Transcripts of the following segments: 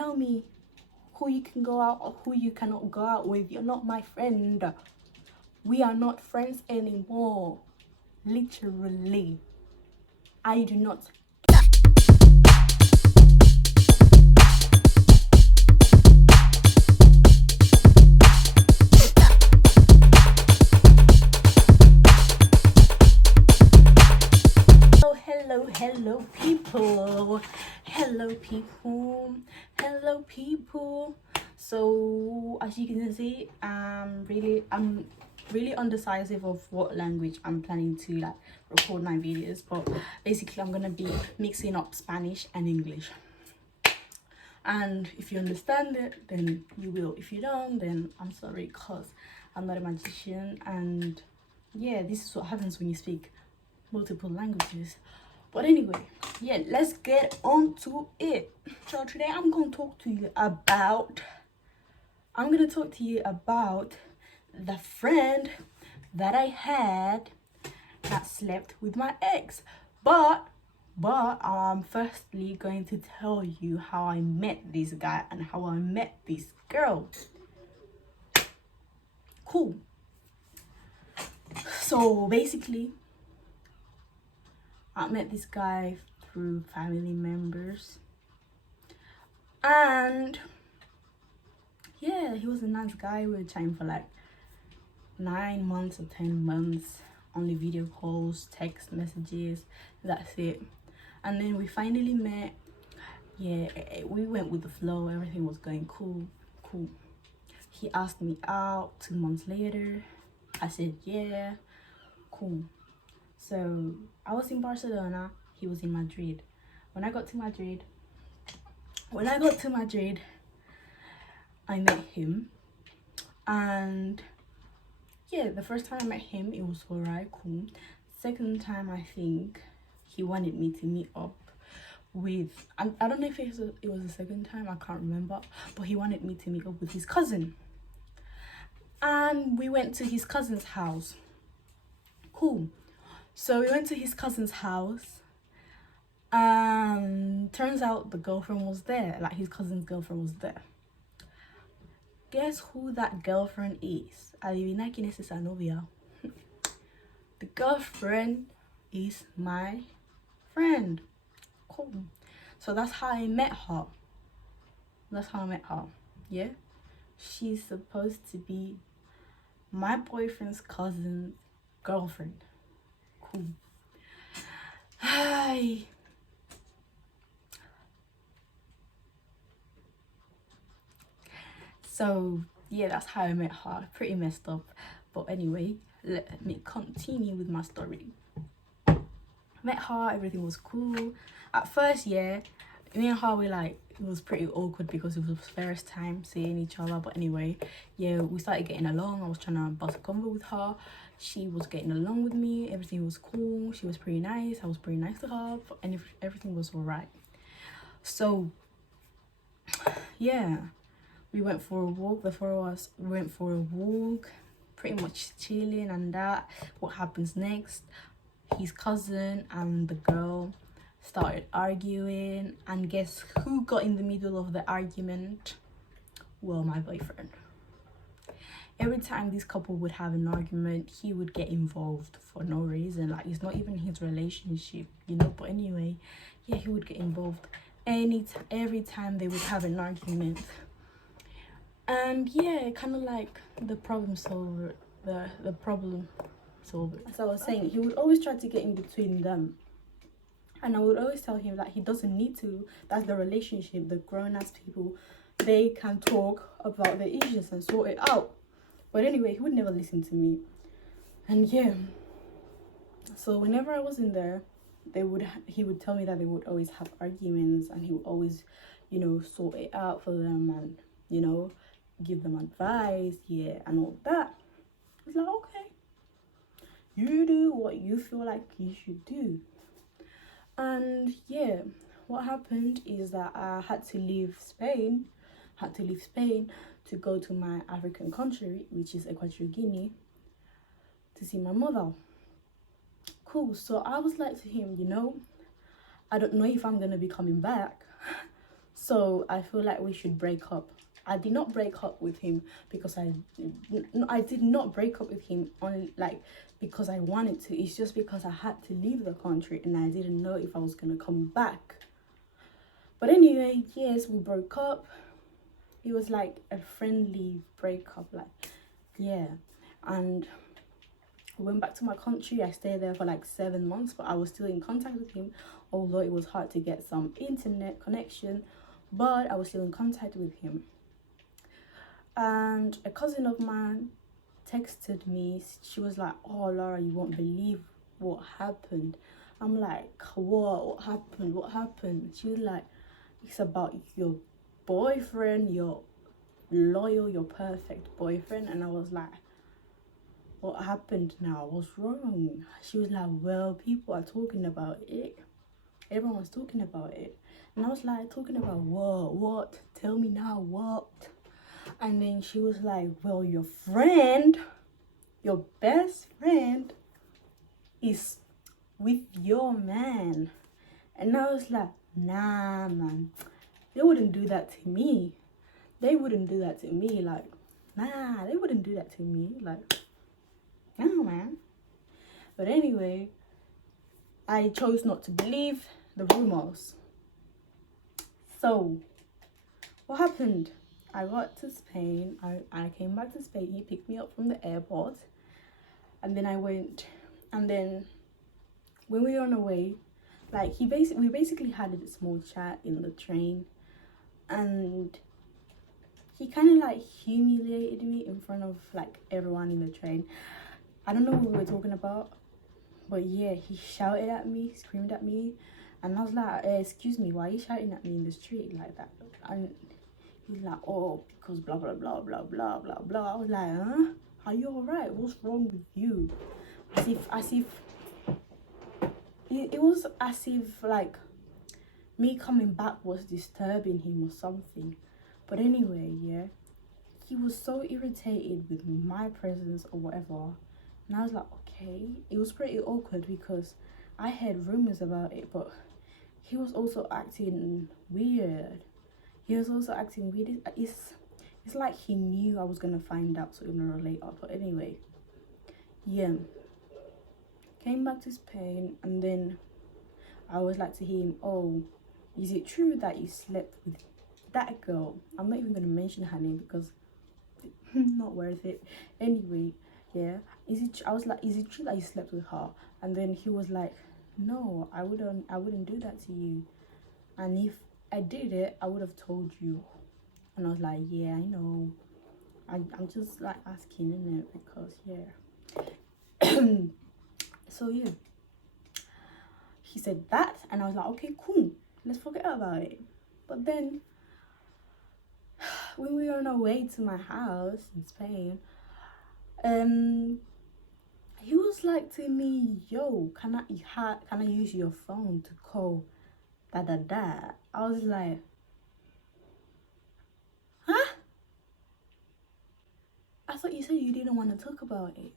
tell me who you can go out or who you cannot go out with. You're not my friend. We are not friends anymore. Literally. I do not. Hello people. So as you can see, I'm really undecisive of what language I'm planning to like record my videos, but basically I'm gonna be mixing up Spanish and English, and if you understand it then you will. If you don't, then I'm sorry, because I'm not a magician. And yeah, this is what happens when you speak multiple languages. But anyway, yeah, let's get on to it. So today I'm gonna talk to you about the friend that I had that slept with my ex. But I'm firstly going to tell you how I met this guy and how I met this girl. Cool. So basically, I met this guy through family members, and yeah, he was a nice guy. We were chatting for like 9 months or 10 months, only video calls, text messages, that's it. And then we finally met. Yeah, we went with the flow, everything was going cool. He asked me out 2 months later. I said yeah, cool. So I was in Barcelona, he was in Madrid. When I got to Madrid, I met him. And yeah, the first time I met him, it was alright, cool. Second time, I think he wanted me to meet up with, I don't know if it was the second time, I can't remember, but he wanted me to meet up with his cousin. And we went to his cousin's house. Cool. So we went to his cousin's house, and turns out the girlfriend was there, like his cousin's girlfriend was there. Guess who that girlfriend is? Adivina quién es esa novia. The girlfriend is my friend. Cool. So that's how I met her. Yeah, she's supposed to be my boyfriend's cousin's girlfriend. Cool. Hi. So yeah, that's how I met her. Pretty messed up, but anyway, let me continue with my story. Met her, everything was cool. At first, yeah, me and her, it was pretty awkward because it was the first time seeing each other. But anyway, yeah, we started getting along. I was trying to bust a convo with her. She was getting along with me. Everything was cool. She was pretty nice. I was pretty nice to her, and everything was all right. So yeah, we went for a walk. The four of us went for a walk, pretty much chilling and that. What happens next? His cousin and the girl started arguing, and guess who got in the middle of the argument? Well, my boyfriend. Every time this couple would have an argument, he would get involved for no reason. Like, it's not even his relationship, you know. But anyway, yeah, he would get involved every time they would have an argument. And yeah, kind of like the problem solver. As I was saying, he would always try to get in between them, and I would always tell him that he doesn't need to. That's the relationship. The grown-ass people, they can talk about their issues and sort it out. But anyway, he would never listen to me. And yeah, so whenever I was in there, he would tell me that they would always have arguments, and he would always, sort it out for them, and give them advice, yeah, and all that. It's like, okay, you do what you feel like you should do. And yeah, what happened is that I had to leave Spain to go to my African country, which is Equatorial Guinea, to see my mother. Cool. So I was like to him, I don't know if I'm gonna be coming back. So I feel like we should break up. I did not break up with him because I did not break up with him only like because I wanted to. It's just because I had to leave the country and I didn't know if I was gonna come back. But anyway, yes, we broke up. It was like a friendly breakup, like, yeah. And I went back to my country. I stayed there for like 7 months, but I was still in contact with him, although it was hard to get some internet connection, but I was still in contact with him. And a cousin of mine texted me. She was like, oh Laura, you won't believe what happened. I'm like, what happened? What happened? She was like, it's about your boyfriend, your loyal, your perfect boyfriend. And I was like, what happened now? What's wrong? She was like, well, people are talking about it. Everyone's talking about it. And I was like, talking about what? What? Tell me now, what? And then she was like, well, your friend, your best friend is with your man. And I was like, nah, man, they wouldn't do that to me. They wouldn't do that to me. Like, nah, they wouldn't do that to me. Like, no, man. But anyway, I chose not to believe the rumors. So what happened? I got to Spain. I came back to Spain. He picked me up from the airport, and then I went. And then when we were on our way, like we basically had a small chat in the train, and he kind of like humiliated me in front of like everyone in the train. I don't know what we were talking about, but yeah, he shouted at me, screamed at me, and I was like, excuse me, why are you shouting at me in the street like that? And he's like, oh, because blah blah blah blah blah blah blah. I was like, huh? Are you alright? What's wrong with you? As if it was as if like me coming back was disturbing him or something. But anyway, yeah, he was so irritated with my presence or whatever, and I was like, okay. It was pretty awkward because I heard rumors about it, but he was also acting weird. It's like he knew I was gonna find out sooner or later. But anyway, yeah, came back to Spain, and then I was like to him, oh, is it true that you slept with that girl? I'm not even gonna mention her name because not worth it. Anyway, yeah, I was like, is it true that you slept with her? And then he was like, no, I wouldn't do that to you, and if I did it, I would have told you. And I was like, yeah, I know. I'm just like asking, innit? Because yeah. So yeah, he said that, and I was like, okay, cool, let's forget about it. But then when we were on our way to my house in Spain, he was like to me, yo, can I use your phone to call da da da? I was like, huh? I thought you said you didn't want to talk about it.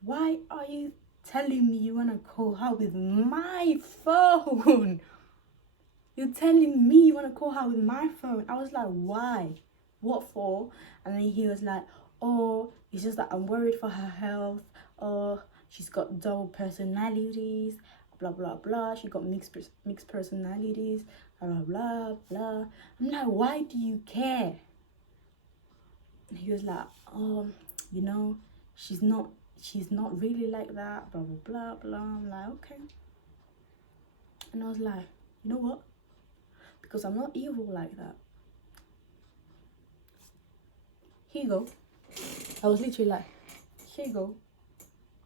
Why are you telling me you want to call her with my phone? You're telling me you want to call her with my phone. I was like, why? What for? And then he was like, oh, it's just that I'm worried for her health. Oh, she's got double personalities, blah blah blah. She got mixed personalities, blah blah blah blah. I'm like, why do you care? And he was like, you know, she's not really like that, blah blah blah blah. I'm like, okay. And I was like, you know what? Because I'm not evil like that. Here you go. I was literally like, here you go.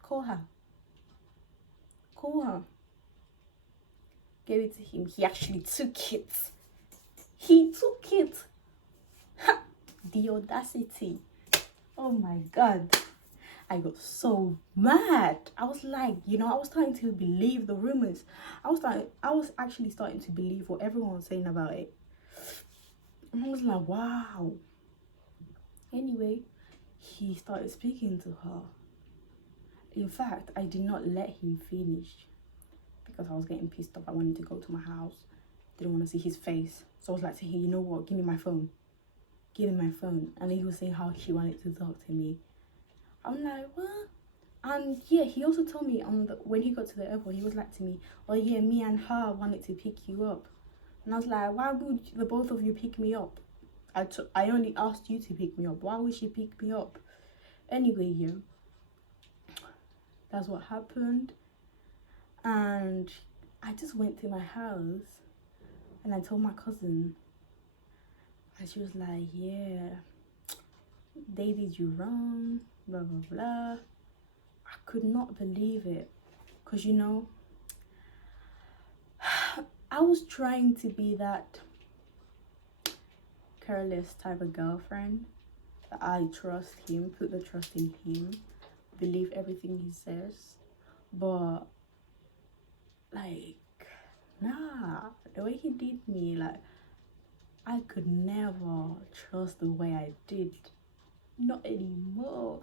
Call her. Call her. Gave it to him. He actually took it. He took it. Ha! The audacity. Oh my God. I got so mad. I was like, you know, I was starting to believe the rumors. I was actually starting to believe what everyone was saying about it. And I was like, wow. Anyway, he started speaking to her. In fact, I did not let him finish because I was getting pissed off. I wanted to go to my house. didn't want to see his face. So I was like to him, you know what, give me my phone. Give me my phone. And then he was saying how she wanted to talk to me. I'm like, what? And yeah, he also told me when he got to the airport, he was like to me, oh yeah, me and her wanted to pick you up. And I was like, why would the both of you pick me up? I only asked you to pick me up. Why would she pick me up? Anyway, yeah, that's what happened. And I just went to my house and I told my cousin. And she was like, yeah, they did you wrong, blah, blah, blah. I could not believe it. Because, you know, I was trying to be that careless type of girlfriend. That I trust him, put the trust in him, believe everything he says. But, like, nah, the way he did me, like, I could never trust the way I did. Not anymore.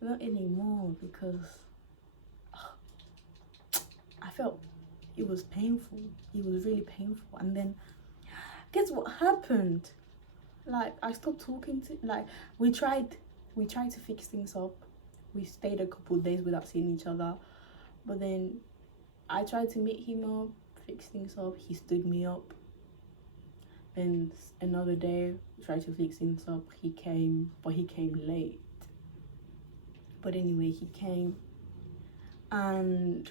Not anymore, because I felt it was painful. It was really painful. And then guess what happened? Like, I stopped talking to, like, we tried to fix things up. We stayed a couple of days without seeing each other, but then I tried to meet him up, fix things up. He stood me up. Then another day, tried to fix things up. He came, but he came late. But anyway, he came and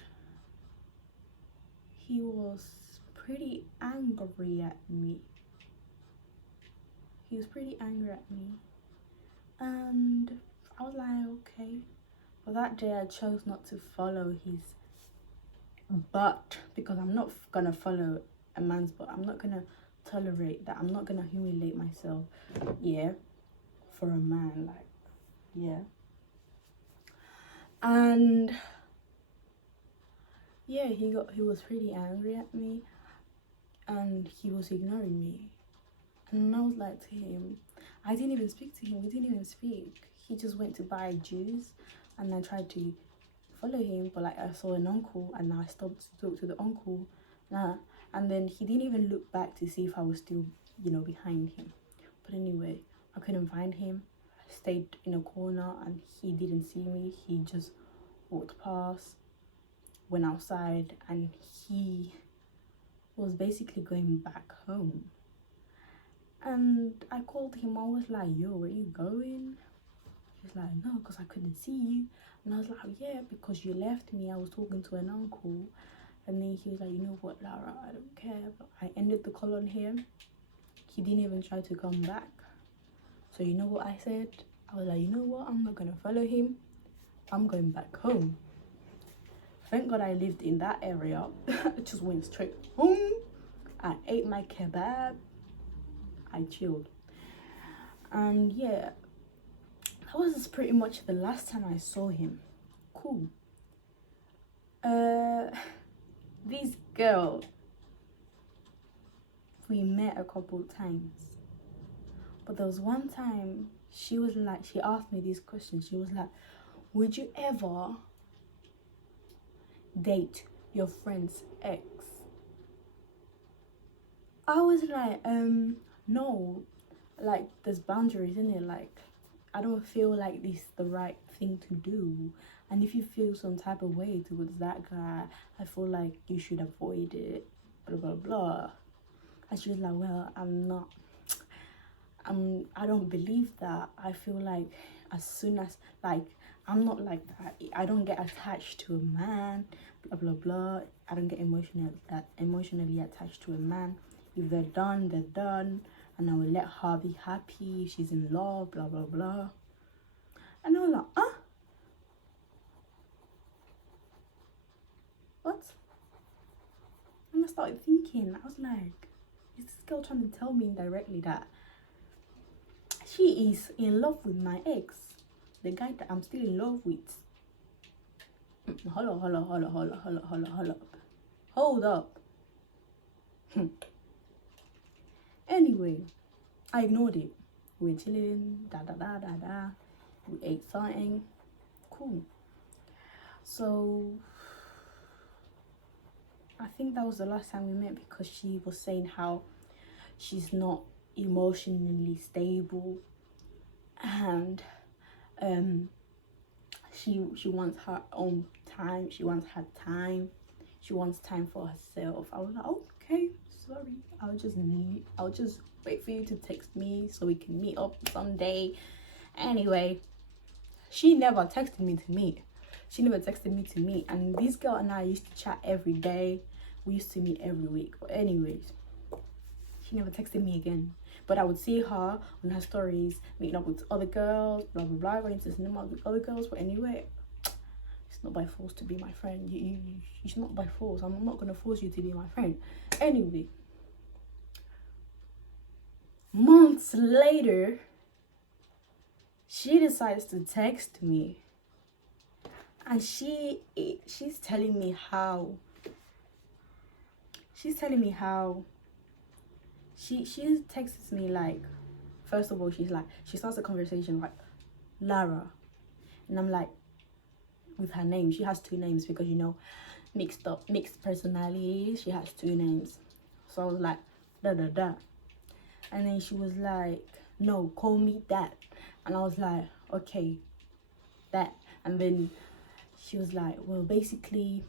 he was pretty angry at me. He was pretty angry at me. And I was like, okay. But that day I chose not to follow his butt, because I'm not gonna follow a man's butt. I'm not gonna tolerate that. I'm not gonna humiliate myself, yeah, for a man, like, yeah. And yeah, he was pretty angry at me and he was ignoring me. And I was like to him, I didn't even speak to him. We didn't even speak. He just went to buy juice and I tried to follow him, but like I saw an uncle and I stopped to talk to the uncle. And then he didn't even look back to see if I was still, you know, behind him. But anyway, I couldn't find him. I stayed in a corner and he didn't see me. He just walked past, went outside, and he was basically going back home. And I called him. I was like, yo, where you going? He was like, no, because I couldn't see you. And I was like, yeah, because you left me. I was talking to an uncle. And then he was like, you know what, Lara, I don't care. But I ended the call on him. He didn't even try to come back. So you know what I said? I was like, you know what, I'm not going to follow him. I'm going back home. Thank God I lived in that area. I just went straight home. I ate my kebab. I chilled. And yeah, that was pretty much the last time I saw him. Cool. This girl, we met a couple times. But there was one time she was like, she asked me this question. She was like, would you ever date your friend's ex? I was like, no, like there's boundaries in it. Like, I don't feel like this is the right thing to do. And if you feel some type of way towards that guy, I feel like you should avoid it, blah blah blah. And she was like, well, I don't believe that. I feel like as soon as, like, I'm not like that. I don't get attached to a man, blah blah blah. I don't get emotionally attached to a man. If they're done, they're done, and I will let her be happy if she's in love, blah blah blah. And I was like, what? And I started thinking, I was like, is this girl trying to tell me indirectly that she is in love with my ex, the guy that I'm still in love with? Hold up. Anyway, I ignored it. We're chilling, we ate something, cool. So I think that was the last time we met, because she was saying how she's not emotionally stable, and she wants her own time. She wants her time. She wants time for herself. I was like, okay, sorry. I'll just wait for you to text me so we can meet up someday. Anyway, she never texted me to meet. And this girl and I used to chat every day. We used to meet every week. But anyways, she never texted me again. But I would see her on her stories, meeting up with other girls, blah blah blah, going to cinema with other girls. But anyway, it's not by force to be my friend. It's not by force. I'm not gonna force you to be my friend. Anyway, months later, she decides to text me, and she's telling me how she texts me, like, first of all, she starts the conversation like, Lara, and I'm like, with her name. She has two names because, you know, mixed personalities. She has two names. So I was like, da da da. And then she was like, no, call me that. And I was like, okay, that. And then she was like, well, basically,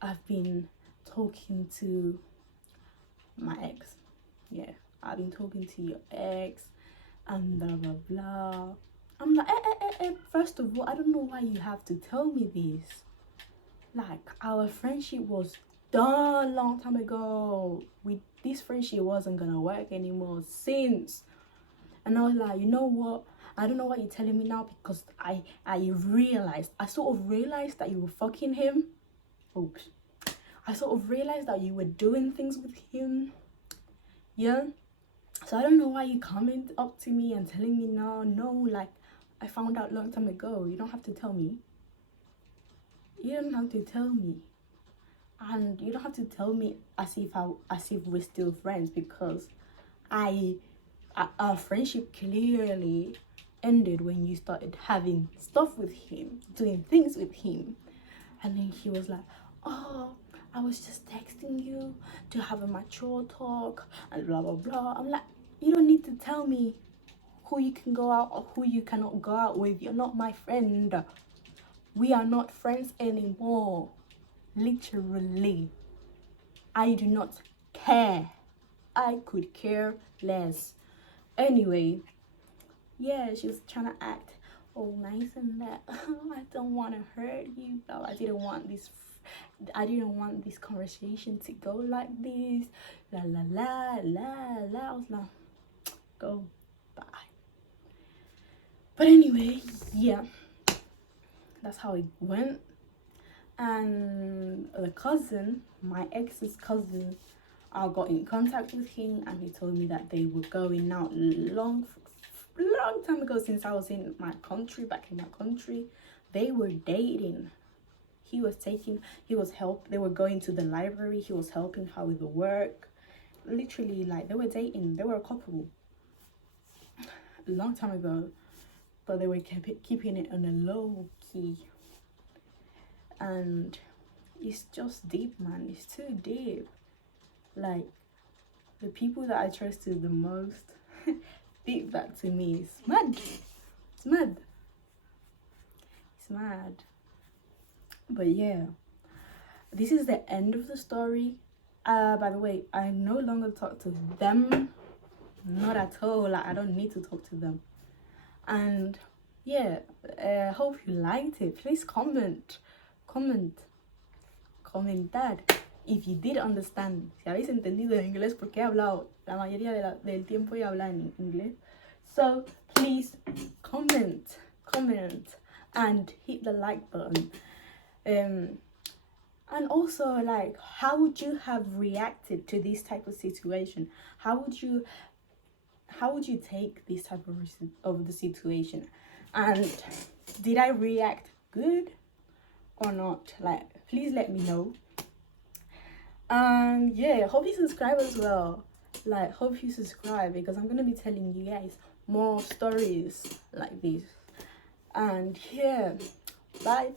I've been talking to my ex. Yeah, I've been talking to your ex, and blah blah blah. I'm like, first of all, I don't know why you have to tell me this. Like, our friendship was done a long time ago. This friendship wasn't gonna work anymore since. And I was like, you know what, I don't know what you're telling me now, because I sort of realized that you were fucking him. Oops. I sort of realized that you were doing things with him. Yeah. So I don't know why you coming up to me and telling me no, like, I found out a long time ago. You don't have to tell me. You don't have to tell me. And you don't have to tell me as if we're still friends, because our friendship clearly ended when you started having stuff with him, doing things with him. And then she was like, oh, I was just texting you to have a mature talk and blah blah blah. I'm like, you don't need to tell me who you can go out or who you cannot go out with. You're not my friend. We are not friends anymore. Literally, I do not care. I could care less. Anyway, yeah, she was trying to act all nice and that. I don't want to hurt you. No, I didn't want this conversation to go like this. La la la la la. I was like, go, bye. But anyway, yeah, that's how it went. And the cousin, my ex's cousin, I got in contact with him, and he told me that they were going out long time ago, since I was in my country, back in my country. They were dating. They were going to the library. He was helping her with the work. Literally, like, they were dating. They were a couple a long time ago, but they were keeping it on a low key. And it's just deep, man. It's too deep. Like, the people that I trusted the most did that to me. It's mad. It's mad. It's mad. But yeah, this is the end of the story. By the way, I no longer talk to them. Not at all. Like, I don't need to talk to them. And yeah, hope you liked it. Please comentar if you did understand. Si habéis entendido en inglés, porque he hablado la mayoría del tiempo, he hablado en inglés. So please comment and hit the like button. And also, like, how would you have reacted to this type of situation? How would you take this type of the situation? And did I react good or not? Like, please let me know. And yeah, hope you subscribe as well. Like, hope you subscribe, because I'm gonna be telling you guys more stories like this. And yeah, bye.